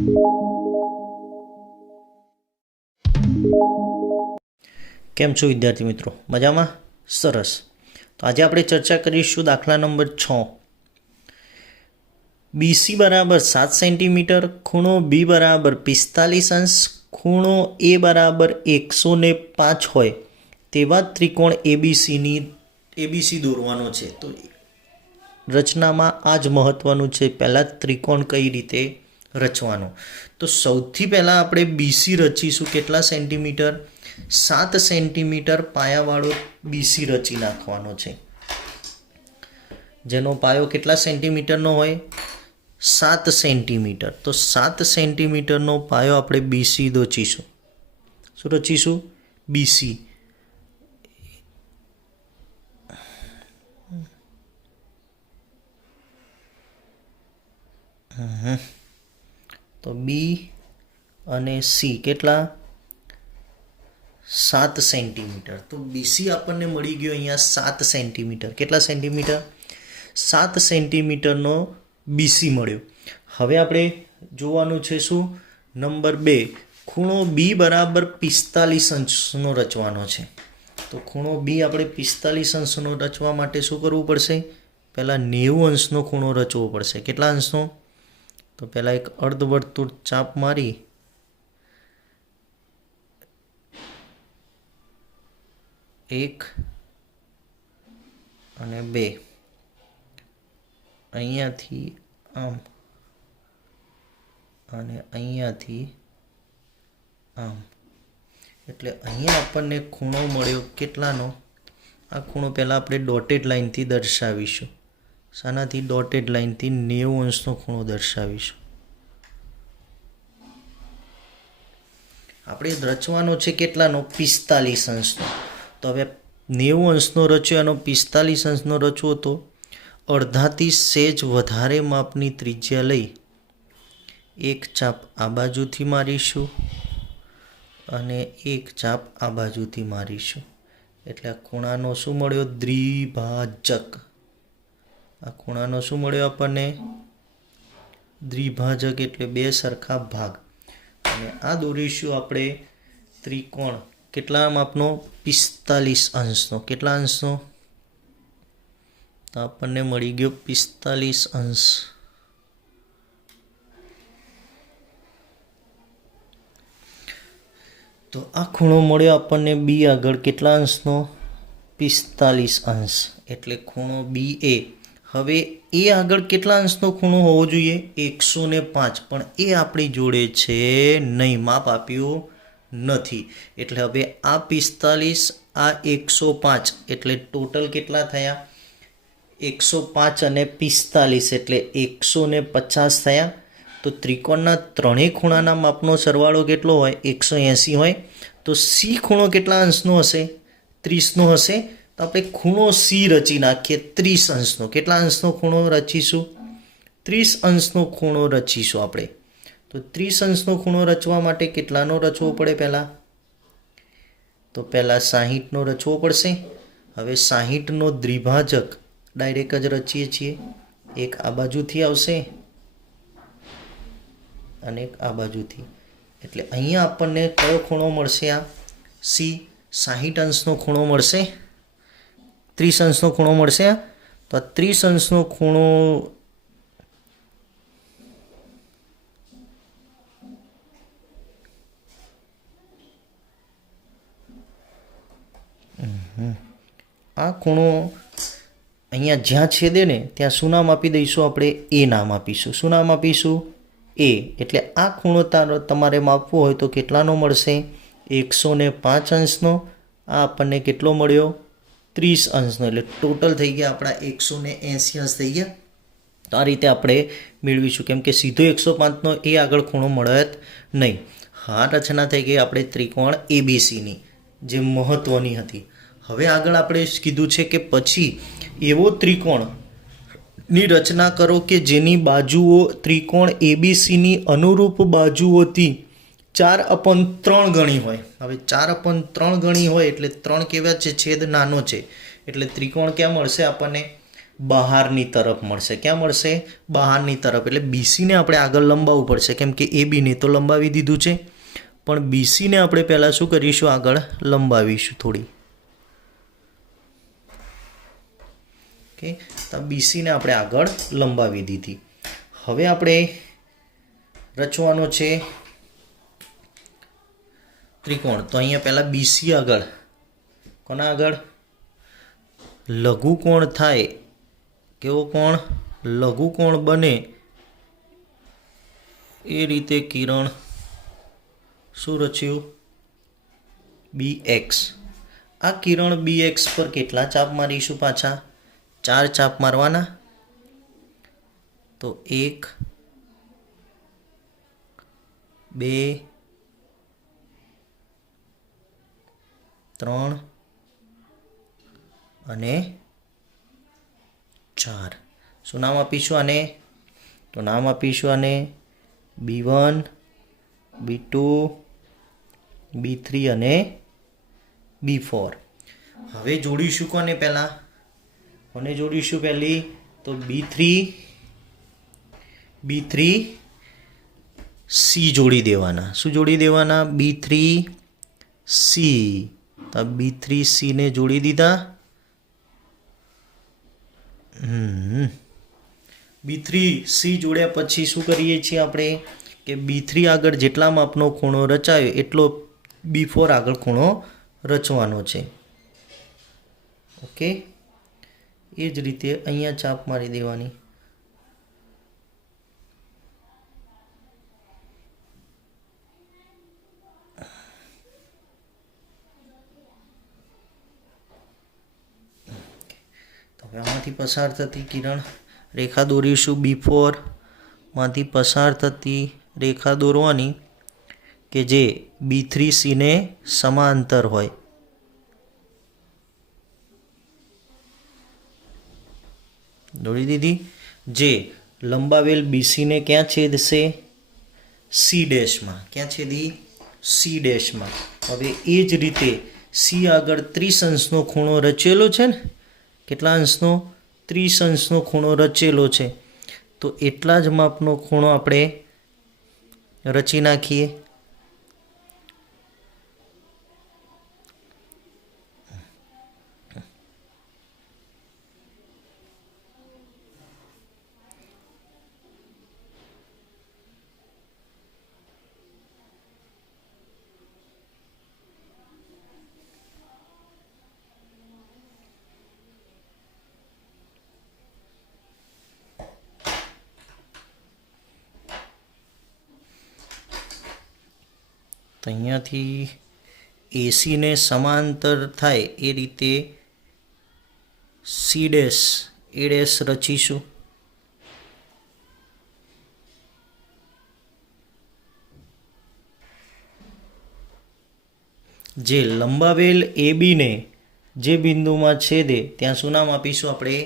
કેમ છો વિદ્યાર્થી મિત્રો? મજામાં? સરસ. તો આજે આપણે ચર્ચા કરીશું દાખલા નંબર 6. BC બરાબર 7 સેન્ટીમીટર, ખૂણો B બરાબર 45 અંશ, ખૂણો A બરાબર 105 હોય તેવા ત્રિકોણ ABC દોરવાનો છે. તો રચનામાં આ જ મહત્વનું છે. પહેલાં ત્રિકોણ કઈ રીતે રચવાનો. તો સૌથી પહેલાં આપણે BC રચીશું. કેટલા સેન્ટીમીટર? 7 સેન્ટીમીટર પાયાવાળો BC રચી નાખવાનો છે, જેનો પાયો કેટલા સેન્ટીમીટરનો હોય? 7 સેન્ટીમીટર. તો 7 સેન્ટીમીટરનો પાયો આપણે BC રચીશું. શું રચીશું? BC. તો B અને C કેટલા? 7 સેન્ટીમીટર. તો BC આપણને મળી ગયો અહીંયા 7 સેન્ટીમીટર. કેટલા સેન્ટીમીટર? 7 સેન્ટીમીટરનો BC મળ્યો. હવે આપણે જોવાનું છે શું? નંબર 2, ખૂણો B બરાબર 45 અંશનો રચવાનો છે. તો ખૂણો B આપણે 45 અંશનો રચવા માટે શું કરવું પડશે? પહેલાં 90 અંશનો ખૂણો રચવો પડશે. કેટલા અંશનો? તો પહેલાં એક અર્ધવર્તુળ ચાપ મારી એક અને 2 અહીંયાથી આમ અને અહીંયાથી આમ, એટલે અહીંયા આપણને ખૂણો મળ્યો. કેટલાનો? આ ખૂણો પહેલાં આપણે ડોટેડ લાઇનથી દર્શાવીશું. શાનાથી? ડોટેડ લાઇનથી 90 અંશનો ખૂણો દર્શાવીશું. આપણે રચવાનો છે કેટલાનો? 45 અંશનો. તો હવે 90 અંશનો રચ્યો, એનો 45 અંશનો રચવો તો અડધાથી સેજ વધારે માપની ત્રિજ્યા લઈ એક ચાપ આ બાજુથી મારીશું અને એક ચાપ આ બાજુથી મારીશું. એટલે આ ખૂણાનો શું મળ્યો? દ્વિભાજક. આ ખૂણાનો શું મળ્યો આપણને? દ્વિભાજક. એટલે બે સરખા ભાગ. અને આ દોરીશું આપણે ત્રિકોણ. કેટલા માપનો? 45 અંશનો. કેટલા અંશનો? તો આપણને મળી ગયો 45 અંશ. તો આ ખૂણો મળ્યો આપણને B આગળ. કેટલા અંશનો? 45 અંશ. એટલે ખૂણો BA. હવે એ આગળ કેટલા અંશનો ખૂણો હોવો જોઈએ? 105. પણ એ આપણી જોડે છે નહીં, માપ આપ્યું નથી. એટલે હવે આ 45, આ 105, એટલે ટોટલ કેટલા થયા? 105 અને 45 એટલે 150 થયા. તો ત્રિકોણના ત્રણેય ખૂણાના માપનો સરવાળો કેટલો હોય? 180 હોય. તો C ખૂણો કેટલા અંશનો હશે? 30નો હશે. તો આપણે ખૂણો C રચી નાખીએ 30 અંશનો. કેટલા અંશનો ખૂણો રચીશું? 30 અંશનો ખૂણો રચીશું આપણે. તો 30 અંશનો ખૂણો રચવા માટે કેટલાનો રચવો પડે પહેલાં? તો પહેલાં 60નો રચવો પડશે. હવે 60નો દ્વિભાજક ડાયરેક્ટ જ રચીએ છીએ. એક આ બાજુથી આવશે અને એક આ બાજુથી. એટલે અહીંયા આપણને કયો ખૂણો મળશે? આ C. 60 અંશનો ખૂણો મળશે. 30 અંશનો ખૂણો મળશે. તો આ 30 અંશનો ખૂણો આ ખૂણો અહીંયા જ્યાં છેદે ને ત્યાં શું નામ આપી દઈશું આપણે? A નામ આપીશું. શું નામ આપીશું? A. એટલે આ ખૂણો તમારે માપવો હોય તો કેટલાનો મળશે? 105 અંશનો. આ આપણને કેટલો મળ્યો? 30 અંશનો. એટલે ટોટલ થઈ ગયા આપણા 180 અંશ થઈ ગયા. તો આ રીતે આપણે મેળવીશું, કેમ કે સીધો 105નો એ આગળ ખૂણો મળત નહીં. હા, રચના થઈ ગઈ આપણે ત્રિકોણ ABCની, જે મહત્ત્વની હતી. હવે આગળ આપણે કીધું છે કે પછી એવો ત્રિકોણની રચના કરો કે જેની બાજુઓ ત્રિકોણ ABCની અનુરૂપ બાજુઓથી 4/3 ગણી હોય. હવે 4/3 ગણી હોય એટલે 3 કેવા છે? છેદ નાનો છે. એટલે ત્રિકોણ ક્યાં મળશે આપણને? બહારની તરફ મળશે. ક્યાં મળશે? બહારની તરફ. એટલે બીસીને આપણે આગળ લંબાવવું પડશે, કેમ કે એ બીને તો લંબાવી દીધું છે, પણ બીસીને આપણે પહેલાં શું કરીશું? આગળ લંબાવીશું થોડી. ઓકે, તો બીસીને આપણે આગળ લંબાવી દીધી. હવે આપણે રચવાનો છે ત્રિકોણ. તો અહીંયા પહેલાં બીસી આગળ કોના આગળ? લઘુકોણ થાય. કેવો કોણ? લઘુકોણ બને એ રીતે કિરણ શું રચ્યું? BX. આ કિરણ BX પર કેટલા ચાપ મારીશું? પાછા 4 ચાપ મારવાના. તો 1 2 3 અને 4. શું નામ આપીશું આને? તો નામ આપીશું આને B1, B2, B3 અને B4. હવે જોડીશું કોને પહેલાં? કોને જોડીશું પહેલી? તો B3C જોડી દેવાના. શું જોડી દેવાના? B3C. તો B3C ને જોડી દીધા. B3C જોડ્યા પછી શું કરીએ છીએ આપણે? કે B3 આગળ જેટલા માપનો ખૂણો રચાયો એટલો B4 આગળ ખૂણો રચવાનો છે. ઓકે, એ જ રીતે અહીંયા ચાપ મારી દેવાની. તો હવે આમાંથી પસાર થતી કિરણ રેખા દોરીશું. B4 માંથી પસાર થતી રેખા દોરવાની કે જે B3C ને સમાંતર હોય. દોરી દીધી. જે લંબાવેલ BC ને ક્યાં છેદશે? C ડેશમાં. ક્યાં છેદી? C ડેશમાં. હવે એ જ રીતે C આગળ 30 અંશનો ખૂણો રચેલો છે ને? કેટલા અંશનો? 30 અંશનો ખૂણો રચેલો છે. તો એટલા જ માપનો ખૂણો આપણે રચી નાખીએ. તો અહીંયાથી એસીને સમાંતર થાય એ રીતે C ડેશ A ડેશ રચીશું. જે લંબાવેલ AB ને જે બિંદુમાં છેદે ત્યાં શું નામ આપીશું આપણે?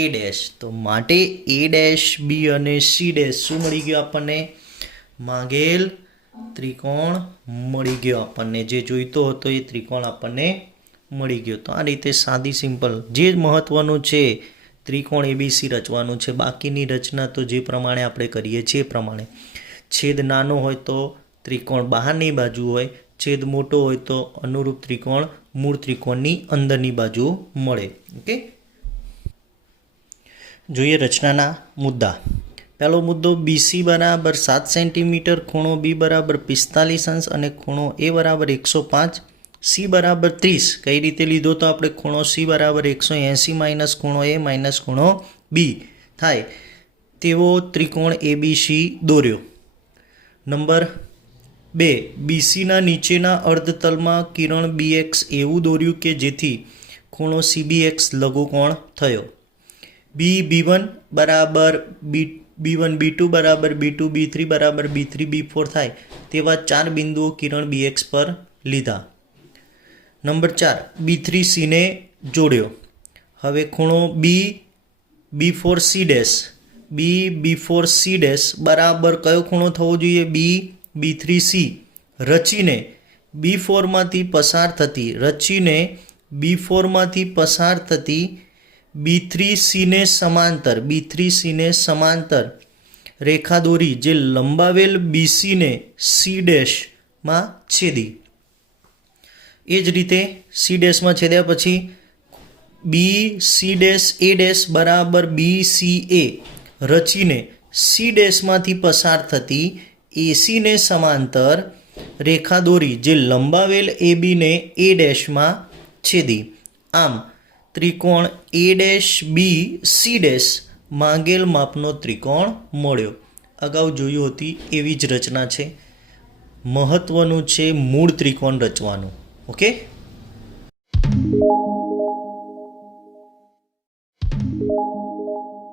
A dash. તો માટે A ડેશ B અને C ડેશ શું મળી ગયું આપણને? માંગેલ ત્રિકોણ મળી ગયો આપણને. જે જોઈતો હતો એ ત્રિકોણ આપણને મળી ગયો. તો આ રીતે સાદી સિમ્પલ. જે મહત્વનું છે ત્રિકોણ ABC રચવાનું છે. બાકીની રચના તો જે પ્રમાણે આપણે કરીએ છીએ એ પ્રમાણે. છેદ નાનો હોય તો ત્રિકોણ બહારની બાજુ હોય, છેદ મોટો હોય તો અનુરૂપ ત્રિકોણ મૂળ ત્રિકોણની અંદરની બાજુ મળે. ઓકે, જોઈએ રચનાના મુદ્દા. પહેલો મુદ્દો BC બરાબર 7 સેન્ટીમીટર, ખૂણો B બરાબર 45 અંશ અને ખૂણો A બરાબર 105, C બરાબર 30. કઈ રીતે લીધો? તો આપણે ખૂણો C બરાબર 180 માઇનસ ખૂણો A માઇનસ ખૂણો B થાય તેવો ત્રિકોણ ABC દોર્યો. નંબર 2, BCના નીચેના અર્ધતલમાં કિરણ BX એવું દોર્યું કે જેથી ખૂણો CBX લઘુકોણ થયો. B1 બરાબર B1 B2 બરાબર B2 B3 બરાબર B3 B4 થાય તેવા 4 બિંદુઓ કિરણ BX પર લીધા. નંબર 4, B3C ને જોડ્યો. હવે ખૂણો B4C ડેશ B4C ડેશ બરાબર કયો ખૂણો થવો જોઈએ? B3C. રચીને B4માંથી પસાર થતી B3C ને સમાંતર રેખા દોરી જે લંબાવેલ BC ને C' માં છેદી. એ જ રીતે C' માં છેદ્યા પછી BC' A' બરાબર BCA રચીને C' માંથી પસાર થતી AC ને સમાંતર રેખા દોરી જે લંબાવેલ AB ને A' માં છેદી. આમ ત્રિકોણ A'BC' માંગેલ માપનો ત્રિકોણ મળ્યો. અગાઉ જોયું હતી એવી જ રચના છે. મહત્વનું છે મૂળ ત્રિકોણ રચવાનું. ઓકે.